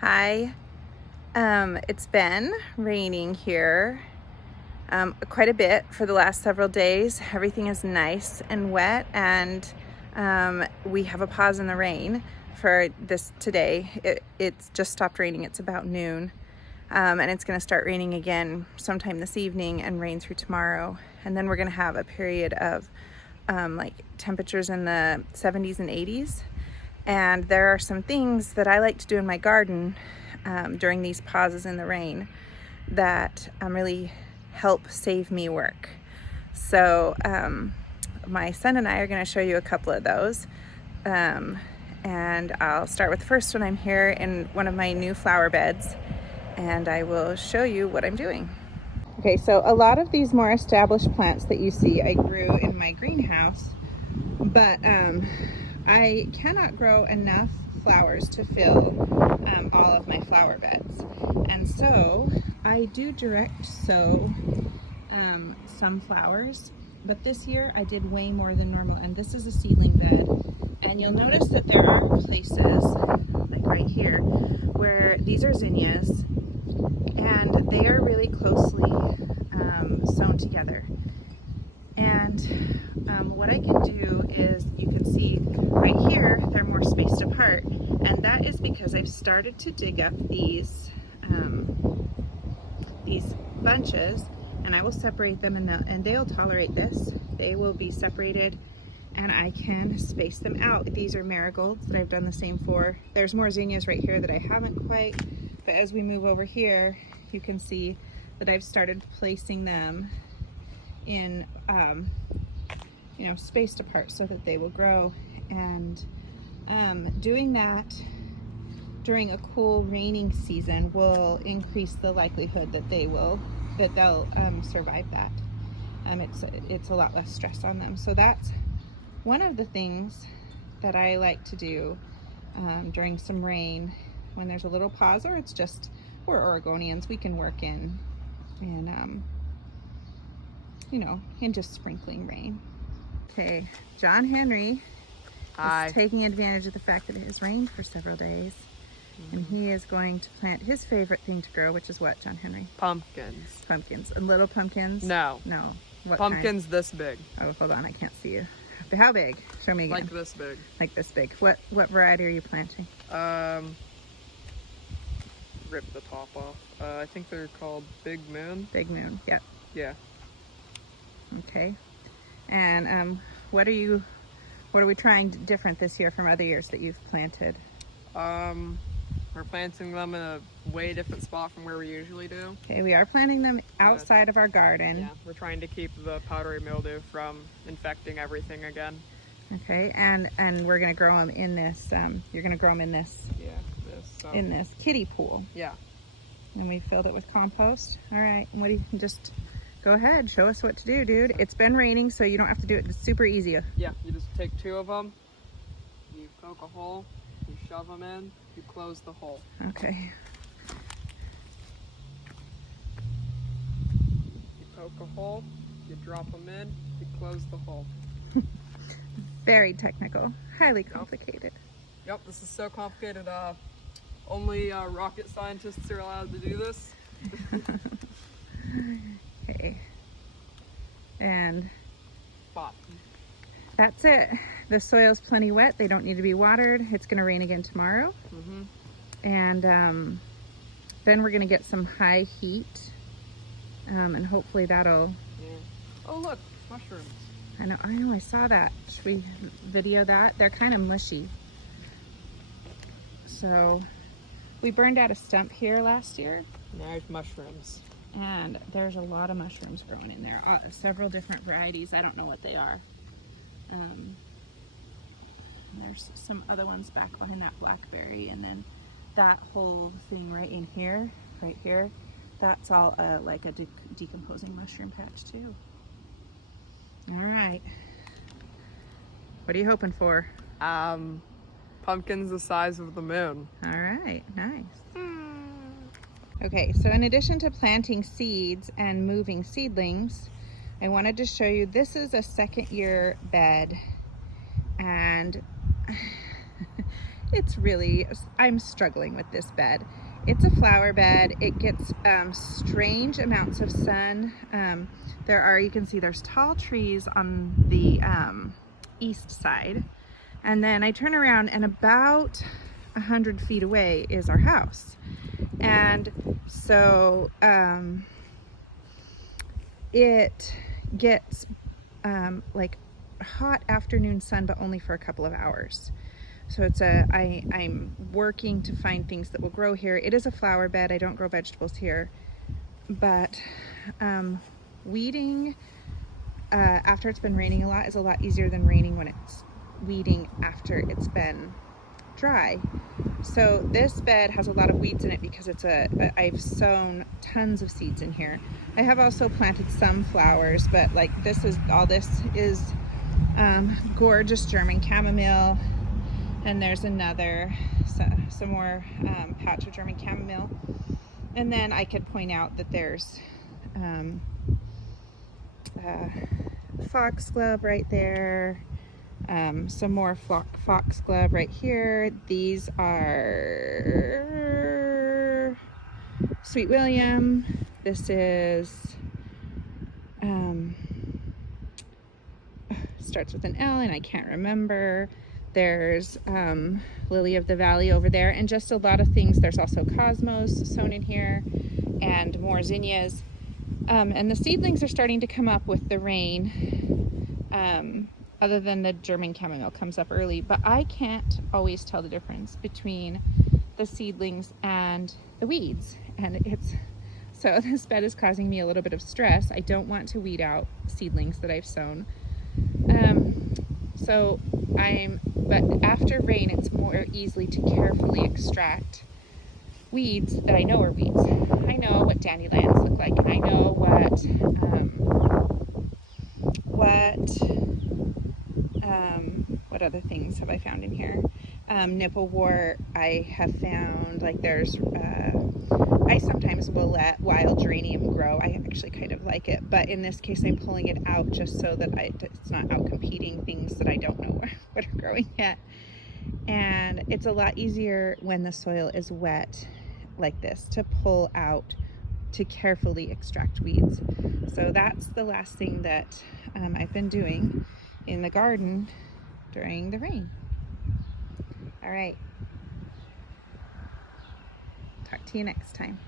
Hi. It's been raining here quite a bit for the last several days. Everything is nice and wet, and we have a pause in the rain for this today. It's just stopped raining. It's about noon, and it's going to start raining again sometime this evening and rain through tomorrow. And then we're going to have a period of like temperatures in the 70s and 80s. And there are some things that I like to do in my garden during these pauses in the rain that really help save me work. So my son and I are going to show you a couple of those. And I'll start with the first one. I'm here in one of my new flower beds, and I will show you what I'm doing. Okay, so a lot of these more established plants that you see I grew in my greenhouse, but I cannot grow enough flowers to fill all of my flower beds. And so I do direct sow some flowers, but this year I did way more than normal, and this is a seedling bed. And you'll notice that there are places, like right here, where these are zinnias, and they are really closely sewn together. And what I can do is, you can see right here, they're more spaced apart. And that is because I've started to dig up these bunches, and I will separate them, and they'll tolerate this. They will be separated, and I can space them out. These are marigolds that I've done the same for. There's more zinnias right here that I haven't quite, but as we move over here, you can see that I've started placing them in spaced apart so that they will grow. And doing that during a cool raining season will increase the likelihood that they'll survive that. It's a lot less stress on them. So that's one of the things that I like to do during some rain, when there's a little pause, or it's just, we're Oregonians, we can work in just sprinkling rain. Okay, John Henry is taking advantage of the fact that it has rained for several days, and he is going to plant his favorite thing to grow, which is what, John Henry? Pumpkins. Pumpkins. And little pumpkins? No. What pumpkins kind? This big. Oh, hold on, I can't see you. How big? Show me again. Like this big. Like this big. What variety are you planting? Rip the top off. I think they're called Big Moon. Big Moon, yep. Yeah. Okay. And what are we trying different this year from other years that you've planted? We're planting them in a way different spot from where we usually do. Okay, we are planting them outside of our garden. Yeah, we're trying to keep the powdery mildew from infecting everything again. Okay, and we're gonna grow them in this. You're gonna grow them in this. Yeah, in this kiddie pool. Yeah. And we filled it with compost. All right. And what do you just go ahead? Show us what to do, dude. It's been raining, so you don't have to do it. It's super easy. Yeah. You just take two of them. You poke a hole. You shove them in. You close the hole. Okay. You poke a hole. You drop them in. You close the hole. Very technical. Highly complicated. Yep. This is so complicated. Only rocket scientists are allowed to do this. Okay. And Spot. That's it. The soil's plenty wet. They don't need to be watered. It's going to rain again tomorrow. And then we're going to get some high heat. And hopefully that'll... Yeah. Oh, look. Mushrooms. I know. I saw that. Should we video that? They're kind of mushy. So... we burned out a stump here last year. There's mushrooms. And there's a lot of mushrooms growing in there. Several different varieties. I don't know what they are. There's some other ones back behind that blackberry. And then that whole thing right here, that's all like a decomposing mushroom patch too. All right. What are you hoping for? Pumpkins the size of the moon. All right, nice. Okay, so in addition to planting seeds and moving seedlings, I wanted to show you, this is a second year bed, and I'm struggling with this bed. It's a flower bed. It gets strange amounts of sun. You can see there's tall trees on the east side. And then I turn around and about 100 feet away is our house. And so it gets like hot afternoon sun, but only for a couple of hours. So I'm working to find things that will grow here. It is a flower bed. I don't grow vegetables here, but weeding after it's been raining a lot is a lot easier than raining when it's weeding after it's been dry. So this bed has a lot of weeds in it because I've sown tons of seeds in here. I have also planted some flowers, but like this is gorgeous German chamomile, and there's some more patch of German chamomile. And then I could point out that there's foxglove right there, some more foxglove right here. These are Sweet William. This is starts with an L and I can't remember. There's Lily of the Valley over there, and just a lot of things. There's also cosmos sown in here and more zinnias. And the seedlings are starting to come up with the rain, other than the German chamomile comes up early. But I can't always tell the difference between the seedlings and the weeds. So this bed is causing me a little bit of stress. I don't want to weed out seedlings that I've sown. But after rain, it's more easily to carefully extract weeds that I know are weeds. I know what dandelions look like, and I know what other things have I found in here. Nipplewort I have found. Like I sometimes will let wild geranium grow. I actually kind of like it, but in this case I'm pulling it out just so that it's not out competing things that I don't know what are growing yet. And it's a lot easier when the soil is wet like this to pull out, to carefully extract weeds. So that's the last thing that I've been doing in the garden during the rain. All right. Talk to you next time.